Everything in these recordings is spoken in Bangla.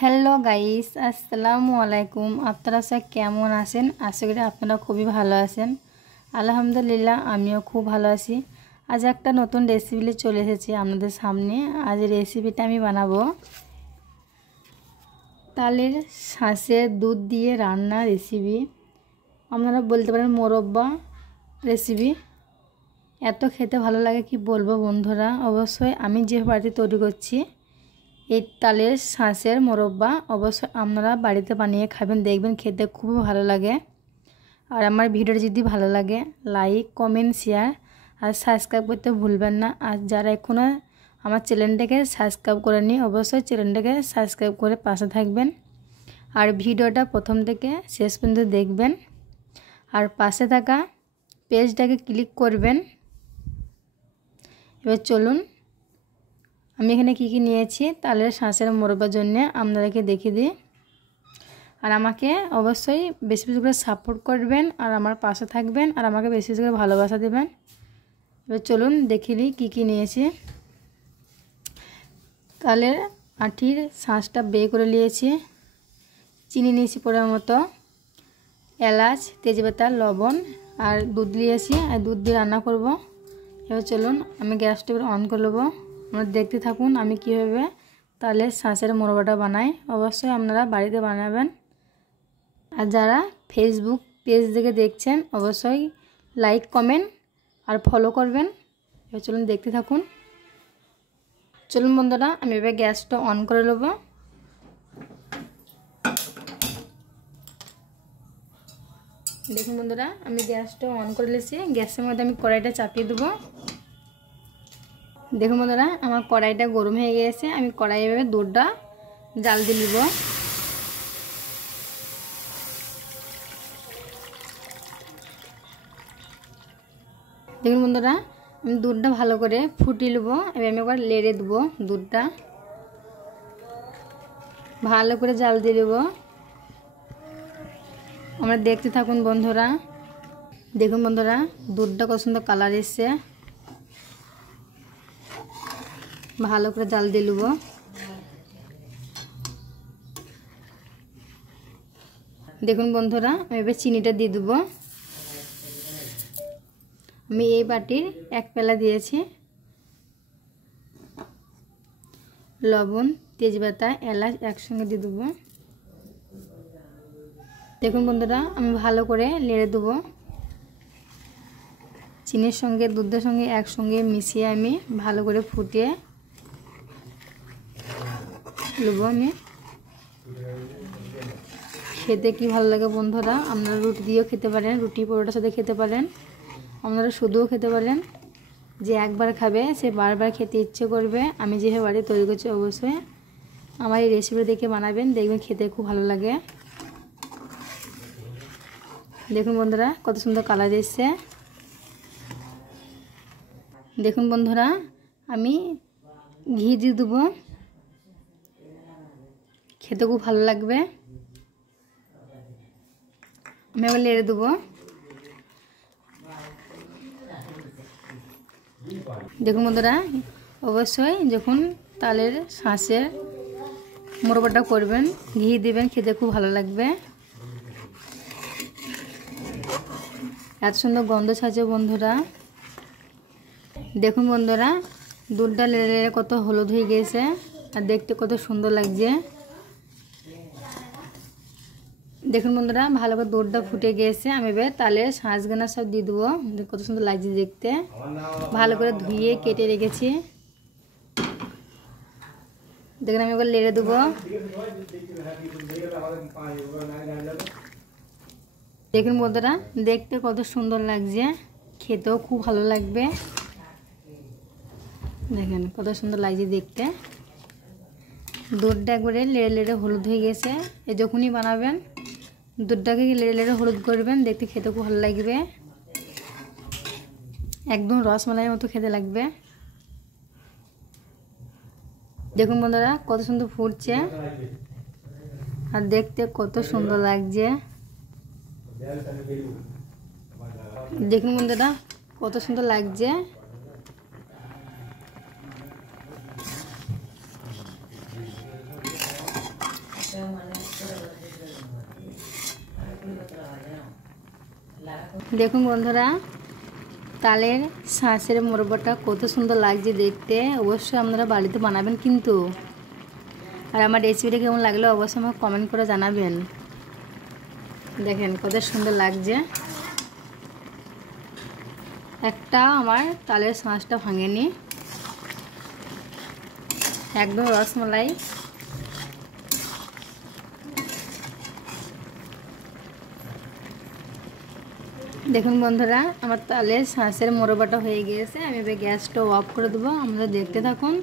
হ্যালো গাইস, আসসালামু আলাইকুম। আপনারা সব কেমন আছেন? আশা করি আপনারা খুবই ভালো আছেন। আলহামদুলিল্লাহ, আমিও খুব ভালো আছি। আজ একটা নতুন রেসিপি নিয়ে চলে এসেছি আপনাদের সামনে। আজ রেসিপিটা আমি বানাবো তালের শাঁসের দুধ দিয়ে রান্না রেসিপি। আপনারা বলতে পারেন মোরব্বা রেসিপি। এত খেতে ভালো লাগে কি বলবো বন্ধুরা। অবশ্যই আমি যে বাড়িতে তৈরি করছি এই তালের শাঁসের মোরব্বা অবশ্যই আপনারা বাড়িতে বানিয়ে খাবেন, দেখবেন খেতে খুব ভালো লাগে। আর আমার ভিডিওটা যদি ভালো লাগে লাইক কমেন্ট শেয়ার আর সাবস্ক্রাইব করতে ভুলবেন না। আর যারা এখনও আমার চ্যানেলটাকে সাবস্ক্রাইব করেনি অবশ্যই চ্যানেলটাকে সাবস্ক্রাইব করে পাশে থাকবেন। আর ভিডিওটা প্রথম থেকে শেষ পর্যন্ত দেখবেন আর পাশে থাকা পেজটাকে ক্লিক করবেন। এবার চলুন আমি এখানে কি কি নিয়েছি তালের শাঁসের মোরব্বার জন্য আপনাদেরকে দেখিয়ে দিই। আর আমাকে অবশ্যই বেশি বেশি করে সাপোর্ট করবেন আর আমার পাশে থাকবেন আর আমাকে বেশি বেশি করে ভালোবাসা দেবেন। এবার চলুন দেখিয়ে দিই কী কী নিয়েছি। তালের আঁটির শাঁসটা বের করে নিয়েছি, চিনি নিয়েছি পরিমাণ মতো, এলাচ তেজপাতা লবণ আর দুধ নিয়েছি আর দুধ দিয়ে রান্না করব। এবার চলুন আমি গ্যাসটা অন করে নেবো। আপনারা দেখতে থাকুন আমি কীভাবে তালের শাঁসের মোরব্বাটা বানাই। অবশ্যই আপনারা বাড়িতে বানাবেন। আর যারা ফেসবুক পেজ থেকে দেখছেন অবশ্যই লাইক কমেন্ট আর ফলো করবেন। এবার চলুন দেখতে থাকুন। চলুন বন্ধুরা আমি এবার গ্যাসটা অন করে নেব। দেখুন বন্ধুরা আমি গ্যাসটা অন করে নিয়েছি। গ্যাসের মধ্যে আমি কড়াইটা চাপিয়ে দেবো। দেখুন বন্ধুরা আমার কড়াইটা গরম হয়ে গেছে। আমি কড়াই এভাবে দুধটা জাল দিয়ে নিব। দেখুন বন্ধুরা আমি দুধটা ভালো করে ফুটিয়ে নেবো। এবার আমি একবার লেড়ে দেবো, দুধটা ভালো করে জাল দিয়ে দেবো। আমরা দেখতে থাকুন বন্ধুরা। দেখুন বন্ধুরা দুধটা কত সুন্দর কালার এসছে। ভালো করে জাল দিয়ে নেব। দেখুন বন্ধুরা আমি এবার চিনিটা দিয়ে দেবো। আমি এই বাটির 1 পেলা দিয়েছি। লবণ তেজপাতা এলাচ একসঙ্গে দিয়ে দেবো। দেখুন বন্ধুরা আমি ভালো করে নেড়ে দেবো। চিনির সঙ্গে দুধের সঙ্গে একসঙ্গে মিশিয়ে আমি ভালো করে ফুটিয়ে নেবো। আমি খেতে কি ভালো লাগে বন্ধুরা। আপনারা রুটি দিয়েও খেতে পারেন, রুটি পরোটার সাথে খেতে পারেন, আপনারা শুধুও খেতে পারেন। যে একবার খাবে সে বারবার খেতে ইচ্ছে করবে। আমি যেভাবে বাড়ি তৈরি করছি অবশ্যই আমার এই রেসিপি দেখে বানাবেন, দেখবেন খেতে খুব ভালো লাগে। দেখুন বন্ধুরা কত সুন্দর কালার এসছে। দেখুন বন্ধুরা আমি ঘি দিয়ে দেবো, খেতে খুব ভালো লাগবে। আমি এবার লেড়ে দেবো। দেখুন বন্ধুরা অবশ্যই যখন তালের শাঁসের মোরব্বাটা করবেন ঘি দিবেন, খেতে খুব ভালো লাগবে। এত সুন্দর গন্ধ ছাড়ছে বন্ধুরা। দেখুন বন্ধুরা দুধটা লেড়ে লেড়ে কত হলুদ হয়ে গেছে আর দেখতে কত সুন্দর লাগছে। দেখুন বন্ধুরা ভালো করে দুধটা ফুটে গিয়েছে। আমি এবার তালের শাঁসগুলো সব দিয়ে দেবো। কত সুন্দর লাগছে দেখতে। ভালো করে ধুয়ে কেটে রেখেছি। দেখুন আমি এবার লেড়ে দেবো। দেখুন বন্ধুরা দেখতে কত সুন্দর লাগছে, খেতেও খুব ভালো লাগবে। দেখেন কত সুন্দর লাগছে দেখতে। দুধটা একবারে লেড়ে লেড়ে হলুদ হয়ে গেছে। এই যখনই বানাবেন দুধটাকে লেড়ে লেড়ে হলুদ করবেন, দেখতে খেতে খুব ভালো লাগবে। একদম রসমালাইয়ের মতো খেতে লাগবে। দেখুন বন্ধুরা কত সুন্দর ফুটছে আর দেখতে কত সুন্দর লাগছে। দেখুন বন্ধুরা কত সুন্দর লাগছে। দেখুন বন্ধুরা, তালের শাঁসের মোরব্বাটা কত সুন্দর লাগছে দেখতে। অবশ্যই আপনারা বাড়িতে বানাবেন কিন্তু। আর আমার রেসিপিটা কেমন লাগলো অবশ্যই আমাকে কমেন্ট করে জানাবেন। দেখেন কত সুন্দর লাগছে। একটা আমার তালের শাঁসটা ভাঙেনি, একদম রসমালাই। দেখুন বন্ধুরা, আমার তালের শাঁসের মোরব্বাটা হয়ে গিয়েছে। আমি এবার গ্যাসটা অফ করে দেবো, আপনারা দেখতে থাকুন।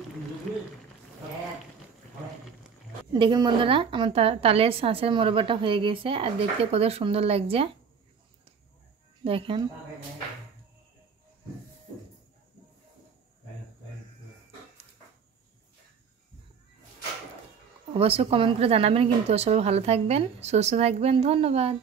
দেখুন বন্ধুরা, আমার তালের শাঁসের মোরব্বাটা হয়ে গেছে আর দেখতে কত সুন্দর লাগছে। দেখেন অবশ্যই কমেন্ট করে জানাবেন কিন্তু। সবাই ভালো থাকবেন, সুস্থ থাকবেন। ধন্যবাদ।